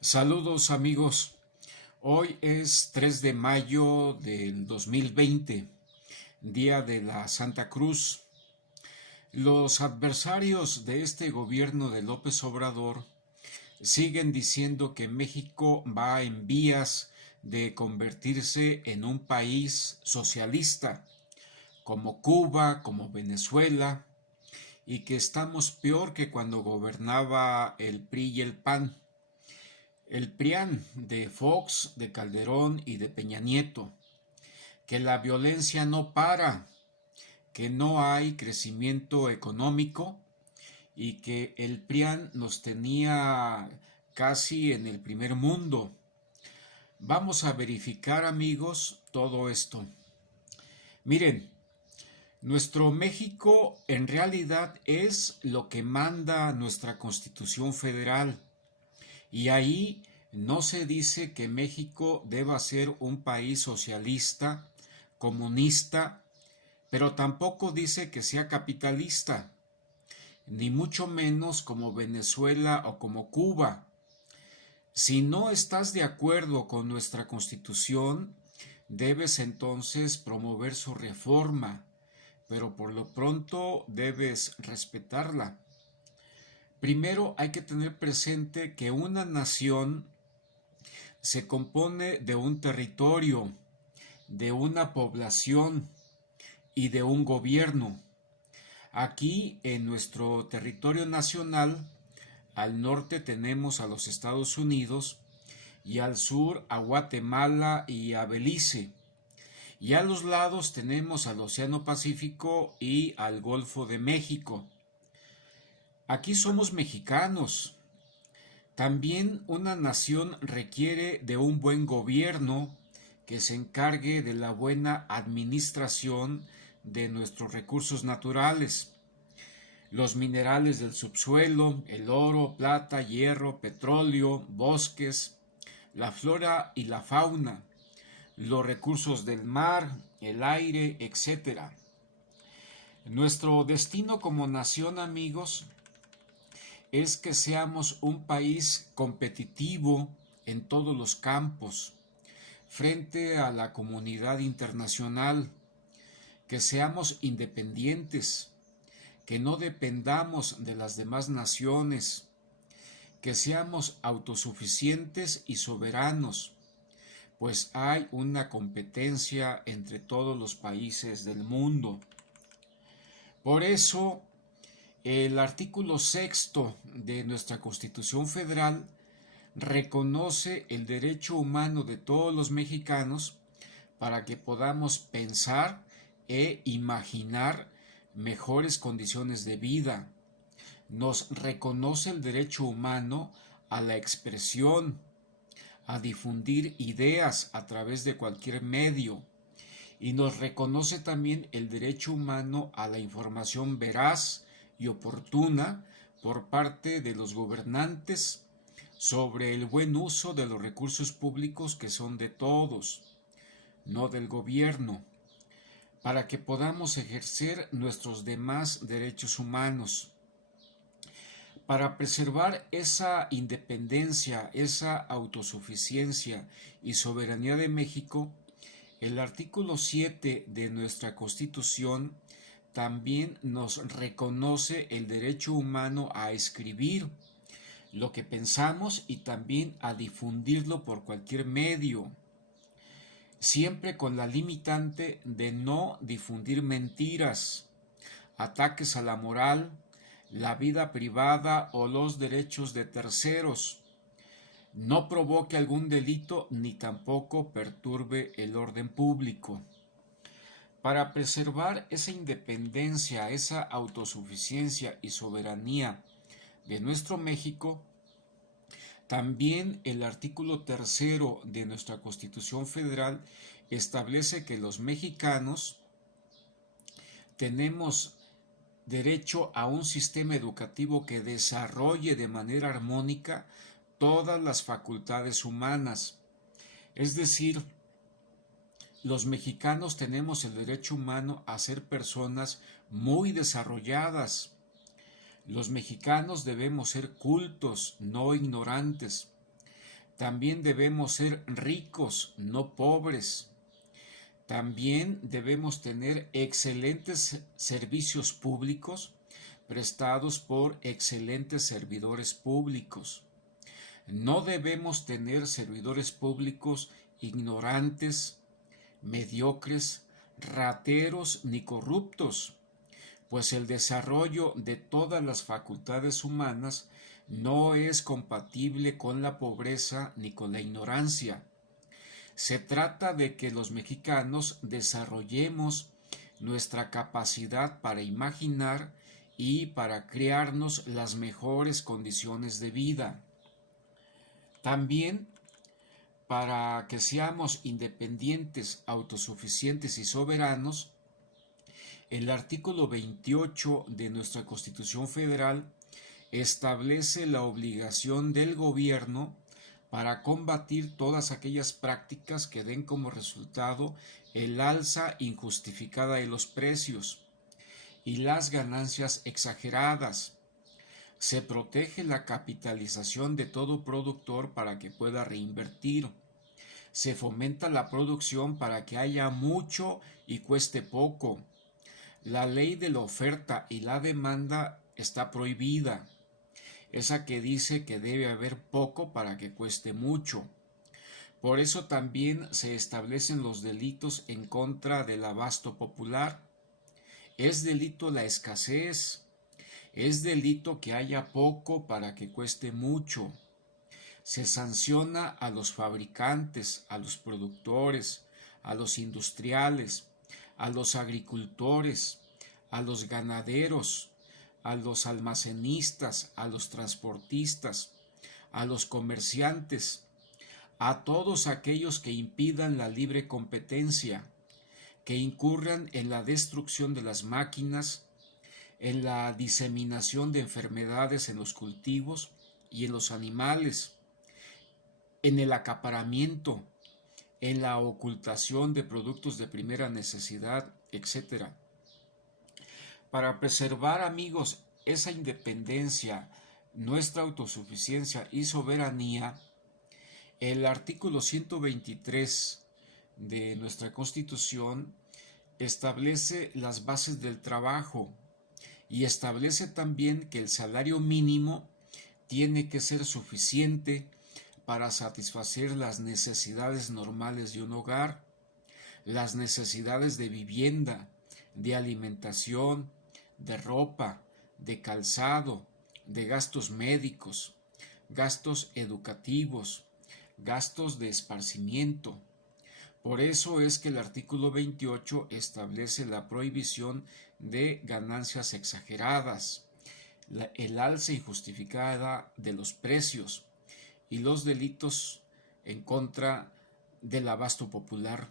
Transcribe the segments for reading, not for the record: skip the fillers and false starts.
Saludos amigos, hoy es 3 de mayo del 2020, día de la Santa Cruz. Los adversarios de este gobierno de López Obrador siguen diciendo que México va en vías de convertirse en un país socialista, como Cuba, como Venezuela, y que estamos peor que cuando gobernaba el PRI y el PAN. El PRIAN de Fox, de Calderón y de Peña Nieto, que la violencia no para, que no hay crecimiento económico y que el PRIAN nos tenía casi en el primer mundo. Vamos a verificar, amigos, todo esto. Miren, nuestro México en realidad es lo que manda nuestra Constitución Federal. Y ahí no se dice que México deba ser un país socialista, comunista, pero tampoco dice que sea capitalista, ni mucho menos como Venezuela o como Cuba. Si no estás de acuerdo con nuestra Constitución, debes entonces promover su reforma, pero por lo pronto debes respetarla. Primero hay que tener presente que una nación se compone de un territorio, de una población y de un gobierno. Aquí en nuestro territorio nacional, al norte tenemos a los Estados Unidos y al sur a Guatemala y a Belice. Y a los lados tenemos al Océano Pacífico y al Golfo de México. Aquí somos mexicanos. También una nación requiere de un buen gobierno que se encargue de la buena administración de nuestros recursos naturales, los minerales del subsuelo, el oro, plata, hierro, petróleo, bosques, la flora y la fauna, los recursos del mar, el aire, etc. Nuestro destino como nación, amigos, es que seamos un país competitivo en todos los campos frente a la comunidad internacional, que seamos independientes, que no dependamos de las demás naciones, que seamos autosuficientes y soberanos, pues hay una competencia entre todos los países del mundo. Por eso, el artículo sexto de nuestra Constitución Federal reconoce el derecho humano de todos los mexicanos para que podamos pensar e imaginar mejores condiciones de vida. Nos reconoce el derecho humano a la expresión, a difundir ideas a través de cualquier medio, y nos reconoce también el derecho humano a la información veraz y oportuna por parte de los gobernantes sobre el buen uso de los recursos públicos que son de todos, no del gobierno, para que podamos ejercer nuestros demás derechos humanos. Para preservar esa independencia, esa autosuficiencia y soberanía de México, el artículo 7 de nuestra Constitución también nos reconoce el derecho humano a escribir lo que pensamos y también a difundirlo por cualquier medio, siempre con la limitante de no difundir mentiras, ataques a la moral, la vida privada o los derechos de terceros, no provoque algún delito ni tampoco perturbe el orden público. Para preservar esa independencia, esa autosuficiencia y soberanía de nuestro México, también el artículo tercero de nuestra Constitución Federal establece que los mexicanos tenemos derecho a un sistema educativo que desarrolle de manera armónica todas las facultades humanas. Es decir, los mexicanos tenemos el derecho humano a ser personas muy desarrolladas. Los mexicanos debemos ser cultos, no ignorantes. También debemos ser ricos, no pobres. También debemos tener excelentes servicios públicos prestados por excelentes servidores públicos. No debemos tener servidores públicos ignorantes, mediocres, rateros ni corruptos, pues el desarrollo de todas las facultades humanas no es compatible con la pobreza ni con la ignorancia. Se trata de que los mexicanos desarrollemos nuestra capacidad para imaginar y para crearnos las mejores condiciones de vida. También para que seamos independientes, autosuficientes y soberanos, el artículo 28 de nuestra Constitución Federal establece la obligación del gobierno para combatir todas aquellas prácticas que den como resultado el alza injustificada de los precios y las ganancias exageradas. Se protege la capitalización de todo productor para que pueda reinvertir. Se fomenta la producción para que haya mucho y cueste poco. La ley de la oferta y la demanda está prohibida. Esa que dice que debe haber poco para que cueste mucho. Por eso también se establecen los delitos en contra del abasto popular. Es delito la escasez. Es delito que haya poco para que cueste mucho. Se sanciona a los fabricantes, a los productores, a los industriales, a los agricultores, a los ganaderos, a los almacenistas, a los transportistas, a los comerciantes, a todos aquellos que impidan la libre competencia, que incurran en la destrucción de las máquinas, en la diseminación de enfermedades en los cultivos y en los animales, en el acaparamiento, en la ocultación de productos de primera necesidad, etc. Para preservar, amigos, esa independencia, nuestra autosuficiencia y soberanía, el artículo 123 de nuestra Constitución establece las bases del trabajo y establece también que el salario mínimo tiene que ser suficiente para satisfacer las necesidades normales de un hogar, las necesidades de vivienda, de alimentación, de ropa, de calzado, de gastos médicos, gastos educativos, gastos de esparcimiento. Por eso es que el artículo 28 establece la prohibición de ganancias exageradas, el alza injustificada de los precios y los delitos en contra del abasto popular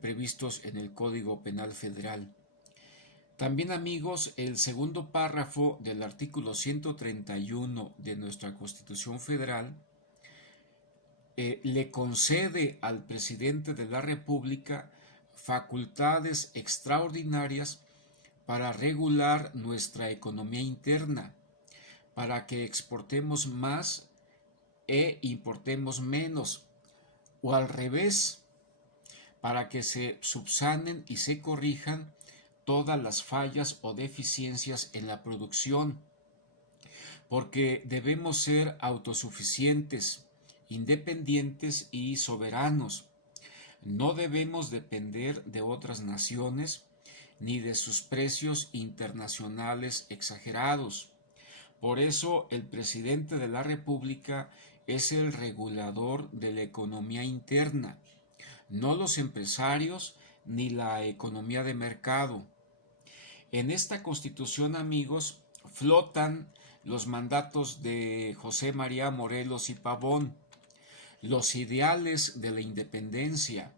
previstos en el Código Penal Federal. También, amigos, el segundo párrafo del artículo 131 de nuestra Constitución Federal le concede al presidente de la República facultades extraordinarias para regular nuestra economía interna, para que exportemos más e importemos menos, o al revés, para que se subsanen y se corrijan todas las fallas o deficiencias en la producción, porque debemos ser autosuficientes, independientes y soberanos. No debemos depender de otras naciones ni de sus precios internacionales exagerados. Por eso el presidente de la República es el regulador de la economía interna, no los empresarios ni la economía de mercado. En esta Constitución, amigos, flotan los mandatos de José María Morelos y Pavón, los ideales de la independencia,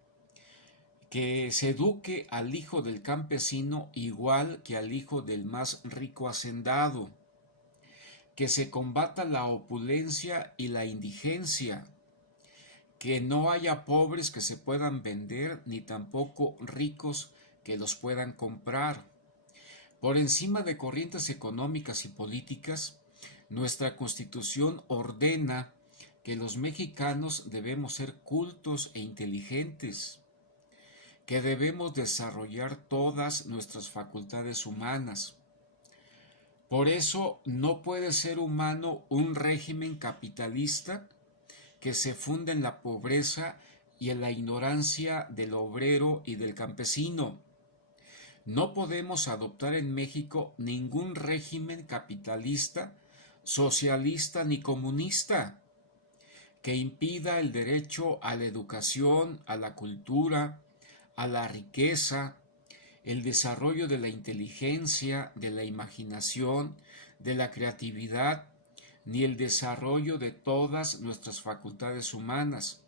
que se eduque al hijo del campesino igual que al hijo del más rico hacendado, que se combata la opulencia y la indigencia, que no haya pobres que se puedan vender ni tampoco ricos que los puedan comprar. Por encima de corrientes económicas y políticas, nuestra Constitución ordena que los mexicanos debemos ser cultos e inteligentes, que debemos desarrollar todas nuestras facultades humanas. Por eso no puede ser humano un régimen capitalista que se funda en la pobreza y en la ignorancia del obrero y del campesino. No podemos adoptar en México ningún régimen capitalista, socialista ni comunista que impida el derecho a la educación, a la cultura, a la riqueza, el desarrollo de la inteligencia, de la imaginación, de la creatividad, ni el desarrollo de todas nuestras facultades humanas,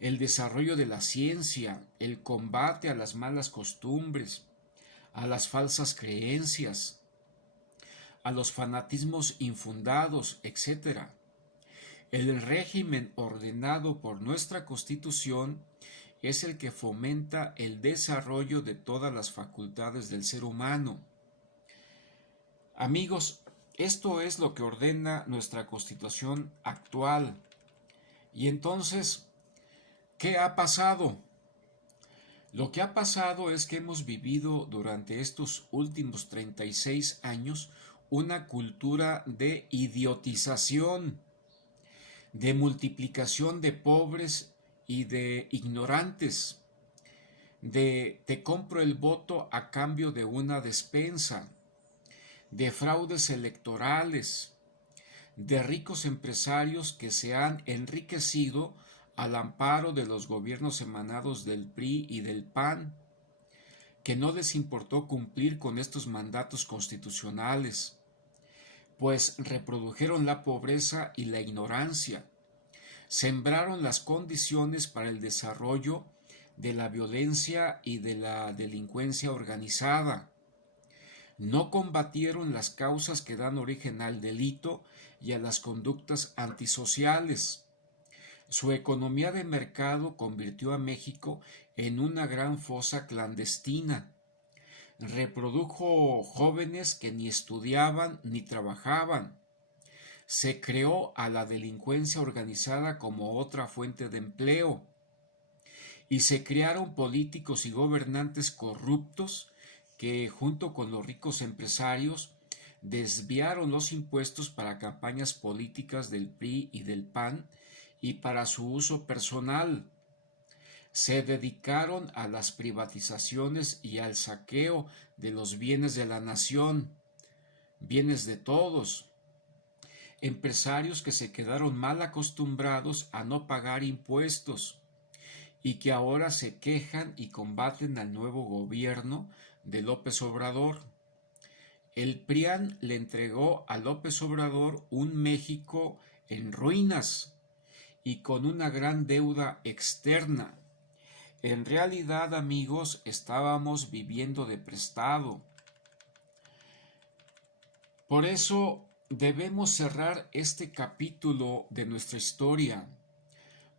el desarrollo de la ciencia, el combate a las malas costumbres, a las falsas creencias, a los fanatismos infundados, etc. El régimen ordenado por nuestra Constitución es el que fomenta el desarrollo de todas las facultades del ser humano. Amigos, esto es lo que ordena nuestra Constitución actual. Y entonces, ¿qué ha pasado? Lo que ha pasado es que hemos vivido durante estos últimos 36 años una cultura de idiotización, de multiplicación de pobres y de ignorantes, de te compro el voto a cambio de una despensa, de fraudes electorales, de ricos empresarios que se han enriquecido al amparo de los gobiernos emanados del PRI y del PAN, que no les importó cumplir con estos mandatos constitucionales, pues reprodujeron la pobreza y la ignorancia, sembraron las condiciones para el desarrollo de la violencia y de la delincuencia organizada. No combatieron las causas que dan origen al delito y a las conductas antisociales. Su economía de mercado convirtió a México en una gran fosa clandestina. Reprodujo jóvenes que ni estudiaban ni trabajaban. Se creó a la delincuencia organizada como otra fuente de empleo. Y se crearon políticos y gobernantes corruptos que, junto con los ricos empresarios, desviaron los impuestos para campañas políticas del PRI y del PAN y para su uso personal. Se dedicaron a las privatizaciones y al saqueo de los bienes de la nación, bienes de todos. Empresarios que se quedaron mal acostumbrados a no pagar impuestos y que ahora se quejan y combaten al nuevo gobierno de López Obrador. El PRIAN le entregó a López Obrador un México en ruinas y con una gran deuda externa. En realidad, amigos, estábamos viviendo de prestado. Por eso debemos cerrar este capítulo de nuestra historia.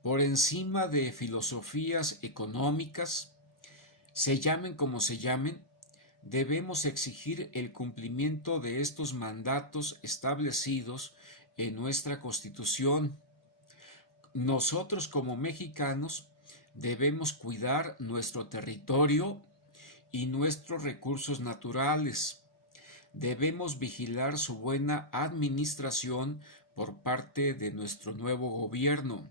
Por encima de filosofías económicas, se llamen como se llamen, debemos exigir el cumplimiento de estos mandatos establecidos en nuestra Constitución. Nosotros como mexicanos debemos cuidar nuestro territorio y nuestros recursos naturales. Debemos vigilar su buena administración por parte de nuestro nuevo gobierno.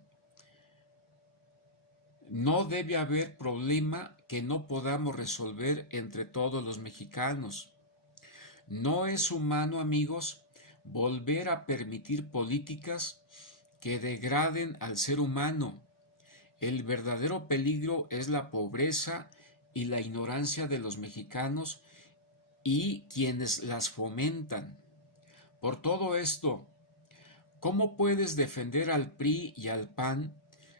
No debe haber problema que no podamos resolver entre todos los mexicanos. No es humano, amigos, volver a permitir políticas que degraden al ser humano. El verdadero peligro es la pobreza y la ignorancia de los mexicanos y quienes las fomentan. Por todo esto, ¿cómo puedes defender al PRI y al PAN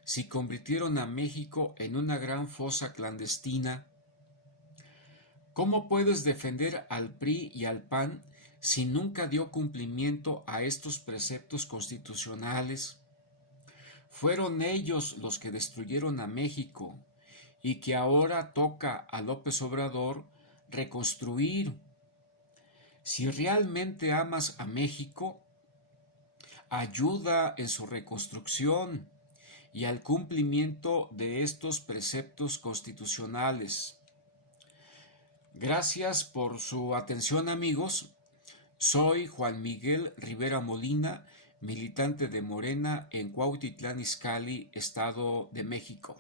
si convirtieron a México en una gran fosa clandestina? ¿Cómo puedes defender al PRI y al PAN si nunca dio cumplimiento a estos preceptos constitucionales? Fueron ellos los que destruyeron a México y que ahora toca a López Obrador reconstruir. Si realmente amas a México, ayuda en su reconstrucción y al cumplimiento de estos preceptos constitucionales. Gracias por su atención, amigos. Soy Juan Miguel Rivera Molina, militante de Morena en Cuautitlán Izcalli, Estado de México.